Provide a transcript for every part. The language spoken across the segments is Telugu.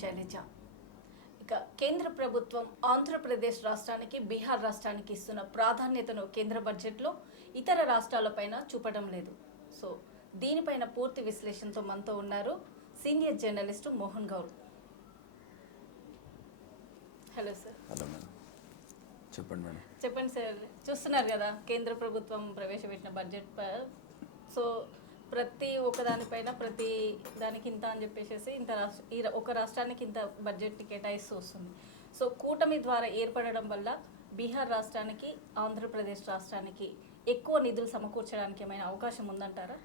శైలజ. ఇక కేంద్ర ప్రభుత్వం ఆంధ్రప్రదేశ్ రాష్ట్రానికి బీహార్ రాష్ట్రానికి ఇస్తున్న ప్రాధాన్యతను కేంద్ర బడ్జెట్లో ఇతర రాష్ట్రాలపైన చూపడం లేదు. సో దీనిపైన పూర్తి విశ్లేషణతో మనతో ఉన్నారు senior journalist Mohan Goud. Hello sir. Hello madam. చెప్పండి మేడం. చెప్పండి సార్. చూస్తున్నారు కదా కేంద్ర ప్రభుత్వం ప్రవేశపెట్టిన బడ్జెట్ సో ప్రతి ఒక్క దానిపైన ప్రతి దానికి ఇంత అని చెప్పేసి ఇంత రాష్ట్ర ఈ ఒక రాష్ట్రానికి ఇంత బడ్జెట్ కేటాయిస్తూ వస్తుంది. సో కూటమి ద్వారా ఏర్పడడం వల్ల బీహార్ రాష్ట్రానికి ఆంధ్రప్రదేశ్ రాష్ట్రానికి ఎక్కువ నిధులు సమకూర్చడానికి ఏమైనా అవకాశం ఉందంటారా?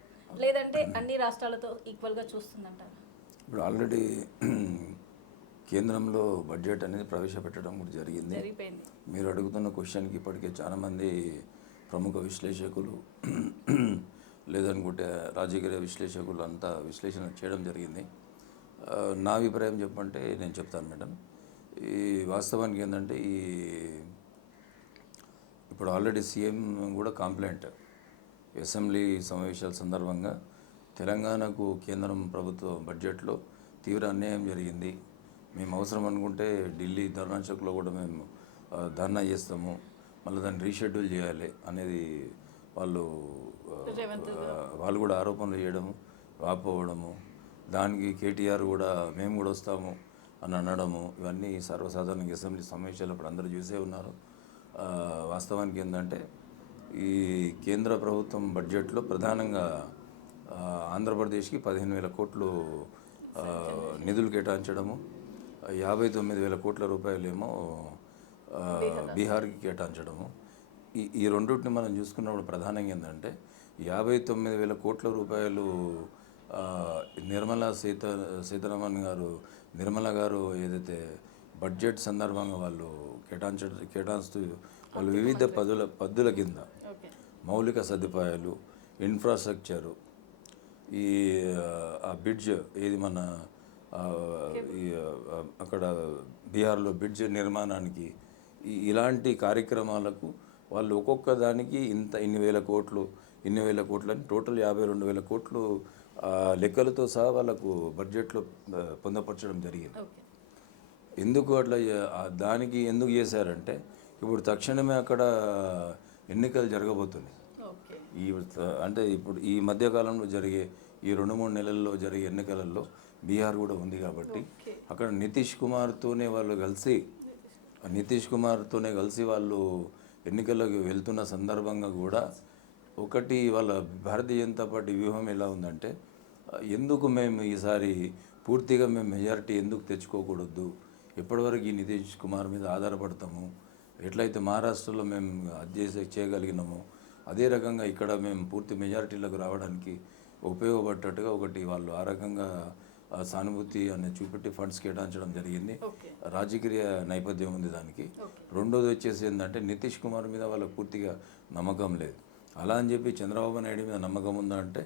లేదంటే అన్ని రాష్ట్రాలతో ఈక్వల్గా చూస్తుందంటారా? ఇప్పుడు ఆల్రెడీ కేంద్రంలో బడ్జెట్ అనేది ప్రవేశపెట్టడం కూడా జరిగింది. మీరు అడుగుతున్న క్వశ్చన్కి ఇప్పటికే చాలామంది ప్రముఖ విశ్లేషకులు లేదనుకుంటే రాజకీయ విశ్లేషకులు అంతా విశ్లేషణ చేయడం జరిగింది. నా అభిప్రాయం చెప్పంటే నేను చెప్తాను మేడం. ఈ వాస్తవానికి ఏంటంటే ఈ ఇప్పుడు ఆల్రెడీ సీఎం కూడా కంప్లైంట్ అసెంబ్లీ సమావేశాల సందర్భంగా తెలంగాణకు కేంద్రం ప్రభుత్వ బడ్జెట్లో తీవ్ర అన్యాయం జరిగింది. మేము అవసరం అనుకుంటే ఢిల్లీ ధర్నా చౌక్లో కూడా మేము ధర్నా చేస్తాము. మళ్ళీ దాన్ని రీషెడ్యూల్ చేయాలి అనేది వాళ్ళు వాళ్ళు కూడా ఆరోపణలు చేయడము వాపోవడము దానికి కేటీఆర్ కూడా మేము కూడా వస్తాము అని అనడము ఇవన్నీ సర్వసాధారణంగా అసెంబ్లీ సమావేశాలు ఇప్పుడు అందరూ చూసే ఉన్నారు. వాస్తవానికి ఏంటంటే ఈ కేంద్ర ప్రభుత్వం బడ్జెట్లో ప్రధానంగా ఆంధ్రప్రదేశ్కి పదిహేను వేల కోట్లు నిధులు కేటాయించడము యాభై తొమ్మిది వేల కోట్ల రూపాయలేమో బీహార్కి కేటాయించడము ఈ ఈ రెండింటిని మనం చూసుకున్నప్పుడు ప్రధానంగా ఏంటంటే యాభై తొమ్మిది వేల కోట్ల రూపాయలు నిర్మలా సీత సీతారామన్ గారు నిర్మల గారు ఏదైతే బడ్జెట్ సందర్భంగా వాళ్ళు కేటాయించ కేటాయిస్తూ వాళ్ళు వివిధ పదుల పద్దుల కింద మౌలిక సదుపాయాలు ఇన్ఫ్రాస్ట్రక్చరు ఈ ఆ, బ్రిడ్జ్ ఏది మన అక్కడ బీహార్లో బ్రిడ్జ్ నిర్మాణానికి ఈ ఇలాంటి కార్యక్రమాలకు వాళ్ళు ఒక్కొక్క దానికి ఇంత ఇన్ని వేల కోట్లు ఇన్ని వేల కోట్లు అని టోటల్ యాభై రెండు వేల కోట్లు లెక్కలతో సహా వాళ్ళకు బడ్జెట్లో పొందపరచడం జరిగింది. ఎందుకు అట్లా దానికి ఎందుకు చేశారంటే ఇప్పుడు తక్షణమే అక్కడ ఎన్నికలు జరగబోతున్నాయి. ఈ అంటే ఇప్పుడు ఈ మధ్యకాలంలో జరిగే ఈ రెండు మూడు నెలల్లో జరిగే ఎన్నికలలో బీహార్ కూడా ఉంది కాబట్టి. అక్కడ నితీష్ కుమార్తోనే వాళ్ళు కలిసి నితీష్ కుమార్తోనే కలిసి వాళ్ళు ఎన్నికలకు వెళ్తున్న సందర్భంగా కూడా ఒకటి వాళ్ళ భారతీయ జనతా పార్టీ వ్యూహం ఎలా ఉందంటే ఎందుకు మేము ఈసారి పూర్తిగా మేము మెజారిటీ ఎందుకు తెచ్చుకోకూడదు? ఎప్పటివరకు ఈ నితీష్ కుమార్ మీద ఆధారపడతాము? ఎట్లయితే మహారాష్ట్రలో మేము అది చేసే చేయగలిగినామో అదే రకంగా ఇక్కడ మేము పూర్తి మెజారిటీలకు రావడానికి ఉపయోగపడ్డట్టుగా ఒకటి వాళ్ళు ఆ రకంగా సానుభూతి అనేది చూపెట్టి ఫండ్స్ కేటాయించడం జరిగింది. రాజకీయ నేపథ్యం ఉంది దానికి. రెండోది వచ్చేసి ఏంటంటే నితీష్ కుమార్ మీద వాళ్ళకి పూర్తిగా నమ్మకం లేదు. అలా అని చెప్పి చంద్రబాబు నాయుడు మీద నమ్మకం ఉందా అంటే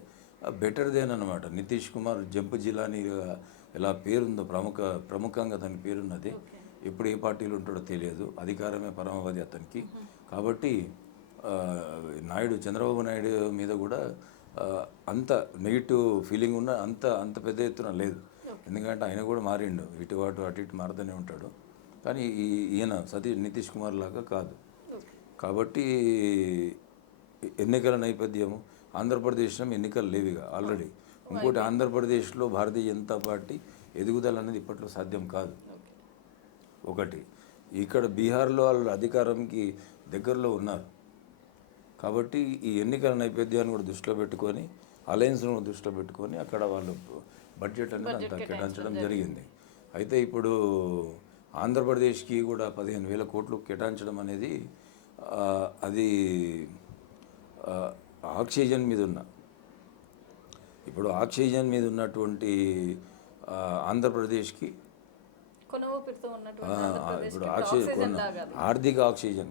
బెటర్ దేన్ అనమాట నితీష్ కుమార్ జంపు జిల్లానిగా ఎలా పేరుందో ప్రముఖ ప్రముఖంగా తన పేరున్నది. ఎప్పుడు ఏ పార్టీలో ఉంటాడో తెలియదు. అధికారమే పరమావధి అతనికి. కాబట్టి నాయుడు చంద్రబాబు నాయుడు మీద కూడా అంత నెగిటివ్ ఫీలింగ్ ఉన్న అంత అంత పెద్ద ఎత్తున లేదు. ఎందుకంటే ఆయన కూడా మారిండు. ఇటు అటు అటు ఇటు మారుతూనే ఉంటాడు. కానీ ఈ ఈయన సతీష్ నితీష్ కుమార్ లాగా కాదు. కాబట్టి ఎన్నికల నేపథ్యము ఆంధ్రప్రదేశ్లో ఎన్నికలు లేవిగా ఆల్రెడీ. ఇంకోటి ఆంధ్రప్రదేశ్లో భారతీయ జనతా పార్టీ ఎదుగుదల అనేది ఇప్పట్లో సాధ్యం కాదు. ఒకటి ఇక్కడ బీహార్లో వాళ్ళు అధికారంకి దగ్గరలో ఉన్నారు. కాబట్టి ఈ ఎన్నికల నేపథ్యాన్ని కూడా దృష్టిలో పెట్టుకొని అలయన్స్ను కూడా దృష్టిలో పెట్టుకొని అక్కడ వాళ్ళు బడ్జెట్ అనేది అంత కేటాయించడం జరిగింది అయితే ఇప్పుడు ఆంధ్రప్రదేశ్కి కూడా పదిహేను వేల కోట్లు కేటాయించడం అనేది అది ఆక్సిజన్ మీద ఉన్న ఇప్పుడు ఆక్సిజన్ మీద ఉన్నటువంటి ఆంధ్రప్రదేశ్కి ఇప్పుడు ఆక్సిజన్. ఆర్థిక ఆక్సిజన్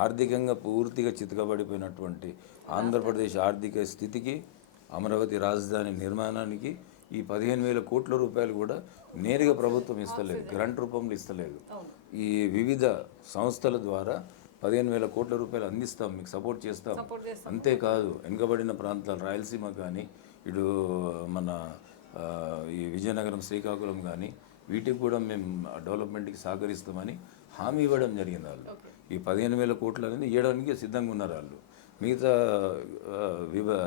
ఆర్థికంగా పూర్తిగా చితకబడిపోయినటువంటి ఆంధ్రప్రదేశ్ ఆర్థిక స్థితికి అమరావతి రాజధాని నిర్మాణానికి ఈ పదిహేను వేల కోట్ల రూపాయలు కూడా నేరుగా ప్రభుత్వం ఇస్తలేదు గ్రాంట్ రూపంలో ఇస్తలేదు. ఈ వివిధ సంస్థల ద్వారా పదిహేను వేల కోట్ల రూపాయలు అందిస్తాం మీకు సపోర్ట్ చేస్తాం. అంతేకాదు వెనుకబడిన ప్రాంతాలు రాయలసీమ కానీ ఇటు మన ఈ విజయనగరం శ్రీకాకుళం కానీ వీటికి కూడా మేము డెవలప్మెంట్కి సహకరిస్తామని హామీ ఇవ్వడం జరిగింది వాళ్ళు. ఈ పదిహేను వేల కోట్లు అనేది ఇవ్వడానికి సిద్ధంగా ఉన్నారు వాళ్ళు. మిగతా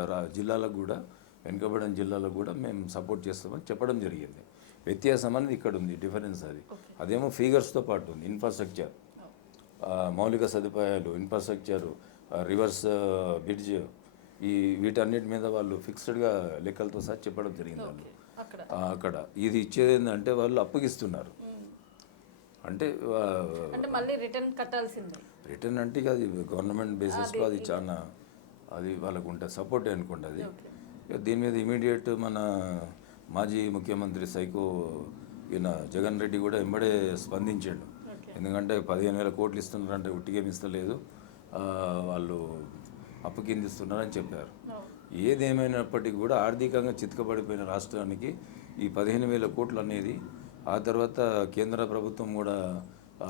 రా- జిల్లాలకు కూడా వెనుకబడిన జిల్లాలకు కూడా మేము సపోర్ట్ చేస్తామని చెప్పడం జరిగింది. వ్యత్యాసం అనేది ఇక్కడ ఉంది డిఫరెన్స్ అది. అదేమో ఫిగర్స్తో పాటు ఉంది ఇన్ఫ్రాస్ట్రక్చర్. మౌలిక సదుపాయాలు ఇన్ఫ్రాస్ట్రక్చర్ రివర్స్ బ్రిడ్జ్ ఈ వీటన్నిటి మీద వాళ్ళు ఫిక్స్డ్గా లెక్కలతో సహా చెప్పడం జరిగింది వాళ్ళు. అక్కడ. ఇది ఇచ్చేది ఏంటంటే వాళ్ళు అప్పగిస్తున్నారు. అంటే అంటే మళ్ళీ రిటర్న్ కట్టాల్సిందే. రిటర్న్ అంటే ఇక అది గవర్నమెంట్ బేసిస్లో అది చాలా అది వాళ్ళకు ఉంటుంది సపోర్ట్ అనుకుంటుంది. అది దీని మీద ఇమీడియట్ మన మాజీ ముఖ్యమంత్రి సైకో ఈయన జగన్ రెడ్డి కూడా ఎంబడే స్పందించాడు. ఎందుకంటే పదిహేను వేల కోట్లు ఇస్తున్నారంటే ఉట్టిగేమి ఇస్తలేదు. వాళ్ళు అప్పు కింద ఇస్తున్నారని చెప్పారు. ఏదేమైనప్పటికీ కూడా ఆర్థికంగా చితకబడిపోయిన రాష్ట్రానికి ఈ పదిహేను వేల కోట్లు అనేది ఆ తర్వాత కేంద్ర ప్రభుత్వం కూడా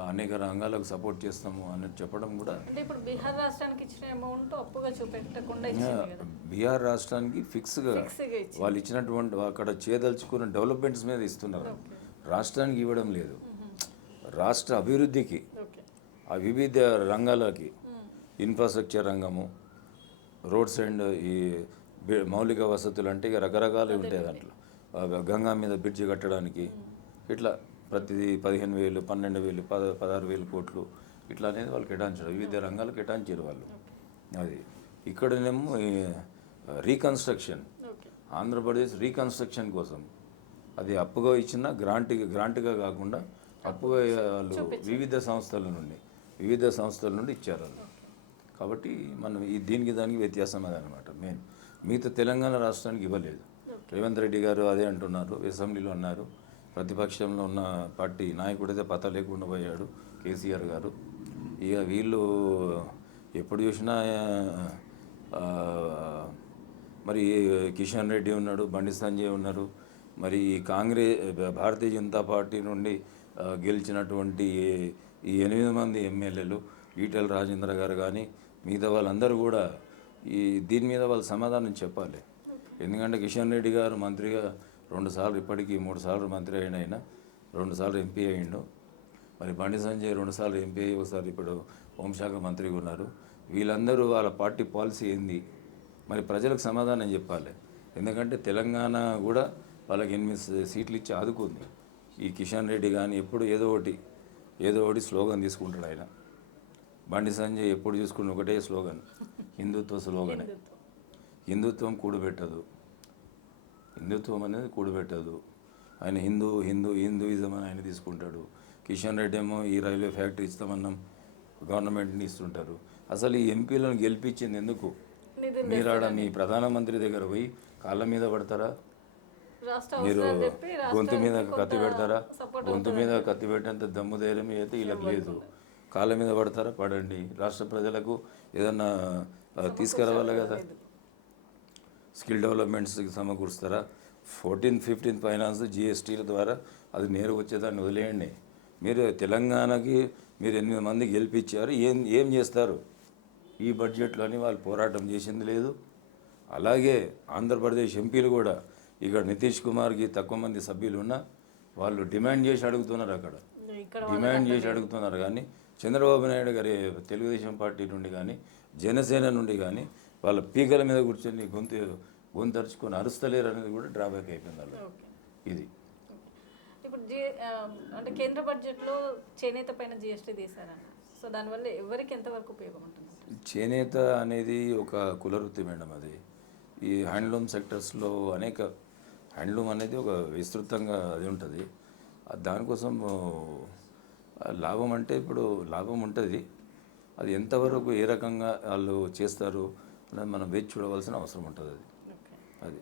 అనేక రంగాలకు సపోర్ట్ చేస్తాము అని చెప్పడం కూడా ఇప్పుడు బీహార్ రాష్ట్రానికి ఇచ్చిన అమౌంట్ అప్పుగా చూపెట్టకుండా బీహార్ రాష్ట్రానికి ఫిక్స్గా వాళ్ళు ఇచ్చినటువంటి అక్కడ చేయదలుచుకున్న డెవలప్మెంట్స్ మీద ఇస్తున్నారు. రాష్ట్రానికి ఇవ్వడం లేదు. రాష్ట్ర అభివృద్ధికి ఆ వివిధ రంగాలకి ఇన్ఫ్రాస్ట్రక్చర్ రంగము రోడ్స్ అండ్ ఈ మౌలిక వసతులు అంటే రకరకాలు ఉంటాయి దాంట్లో. గంగా మీద బ్రిడ్జ్ కట్టడానికి ఇట్లా ప్రతిదీ పదిహేను వేలు పన్నెండు వేలు పద పదహారు వేలు కోట్లు ఇట్లా అనేది వాళ్ళు కేటాయించారు. వివిధ రంగాలు కేటాయించారు వాళ్ళు. అది ఇక్కడనేమో రీకన్స్ట్రక్షన్ ఆంధ్రప్రదేశ్ రీకన్స్ట్రక్షన్ కోసం. అది అప్పుగా ఇచ్చిన గ్రాంట్ గ్రాంట్గా కాకుండా అప్పుగా వాళ్ళు వివిధ సంస్థల నుండి వివిధ సంస్థల నుండి ఇచ్చారు వాళ్ళు. కాబట్టి మనం ఈ దీనికి దానికి వ్యత్యాసం అదనమాట మెయిన్ మిగతా తెలంగాణ రాష్ట్రానికి ఇవ్వలేదు. రేవంత్ రెడ్డి గారు అదే అంటున్నారు అసెంబ్లీలో అన్నారు. ప్రతిపక్షంలో ఉన్న పార్టీ నాయకుడైతే పత లేకుండా పోయాడు కేసీఆర్ గారు. ఇక వీళ్ళు ఎప్పుడు చూసినా మరి కిషన్ రెడ్డి ఉన్నాడు బండి సంజయ్ ఉన్నారు. మరి ఈ కాంగ్రెస్ భారతీయ జనతా పార్టీ నుండి గెలిచినటువంటి ఈ- ఈ ఎనిమిది మంది ఎమ్మెల్యేలు ఈటెల రాజేంద్ర గారు కానీ మిగతా వాళ్ళందరూ కూడా ఈ దీని మీద వాళ్ళు సమాధానం చెప్పాలి. ఎందుకంటే కిషన్ రెడ్డి గారు మంత్రిగా రెండు సార్లు ఇప్పటికీ మూడు సార్లు మంత్రి అయిన ఆయన రెండు సార్లు ఎంపీ అయ్యిండు. మరి బండి సంజయ్ రెండుసార్లు ఎంపీ అయ్యి ఒకసారి ఇప్పుడు హోంశాఖ మంత్రిగా ఉన్నారు. వీళ్ళందరూ వాళ్ళ పార్టీ పాలసీ ఏంది? మరి ప్రజలకు సమాధానం చెప్పాలి. ఎందుకంటే తెలంగాణ కూడా వాళ్ళకి ఎనిమిది సీట్లు ఇచ్చి ఆదుకుంది. ఈ కిషన్ రెడ్డి కానీ ఎప్పుడు ఏదో ఒకటి ఏదో ఒకటి స్లోగన్ తీసుకుంటాడు ఆయన. బండి సంజయ్ ఎప్పుడు చూసుకున్న ఒకటే స్లోగన్. హిందుత్వ స్లోగనే. హిందుత్వం. కూడబెట్టదు హిందుత్వం అనేది కూడబెట్టదు ఆయన హిందూ హిందూ హిందూయిజం అని ఆయన తీసుకుంటాడు. కిషన్ రెడ్డి ఏమో ఈ రైల్వే ఫ్యాక్టరీ ఇస్తామన్నాం గవర్నమెంట్ని ఇస్తుంటారు. అసలు ఈ ఎంపీలను గెలిపించింది ఎందుకు? మీరు ఆడ మీ ప్రధానమంత్రి దగ్గర పోయి కాళ్ళ మీద పడతారా? మీరు గొంతు మీద కత్తి పెడతారా? గొంతు మీద కత్తి పెట్టేంత దమ్ము ధైర్యం అయితే వీళ్ళకి లేదు. కాళ్ళ మీద పడతారా? పడండి. రాష్ట్ర ప్రజలకు ఏదన్నా తీసుకురావాలి కదా? స్కిల్ డెవలప్మెంట్స్కి సమకూరుస్తారా? ఫోర్టీన్ ఫిఫ్టీన్ ఫైనాన్స్ జిఎస్టీల ద్వారా అది నేరు వచ్చేదాన్ని వదిలేయండి. మీరు తెలంగాణకి మీరు ఎనిమిది మంది గెలిపించారు ఏం ఏం చేస్తారు? ఈ బడ్జెట్లోని వాళ్ళు పోరాటం చేసింది లేదు. అలాగే ఆంధ్రప్రదేశ్ ఎంపీలు కూడా ఇక్కడ నితీష్ కుమార్కి తక్కువ మంది సభ్యులు ఉన్నా వాళ్ళు డిమాండ్ చేసి అడుగుతున్నారు అక్కడ. డిమాండ్ చేసి అడుగుతున్నారు కానీ చంద్రబాబు నాయుడు గారి తెలుగుదేశం పార్టీ నుండి కానీ జనసేన నుండి కానీ వాళ్ళ పీకల మీద కూర్చొని గొంతు గొంతరుచుకొని అరుస్తలేరు అనేది కూడా డ్రాబ్యాక్ అయిపోయింది వాళ్ళు ఇది. ఇప్పుడు అంటే కేంద్ర బడ్జెట్లో చేనేత పైన జిఎస్టీ తీశారన్న. సో దానివల్ల ఎవరికి ఎంతవరకు ఉపయోగం ఉంటుంది? చేనేత అనేది ఒక కులవృత్తి మేడం అది. ఈ హ్యాండ్లూమ్ సెక్టర్స్లో అనేక హ్యాండ్లూమ్ అనేది ఒక విస్తృతంగా అది ఉంటుంది. దానికోసం లాభం అంటే ఇప్పుడు లాభం ఉంటుంది. అది ఎంతవరకు ఏ రకంగా వాళ్ళు చేస్తారు? మనం వేచి చూడవలసిన అవసరం ఉంటుంది అది. అది.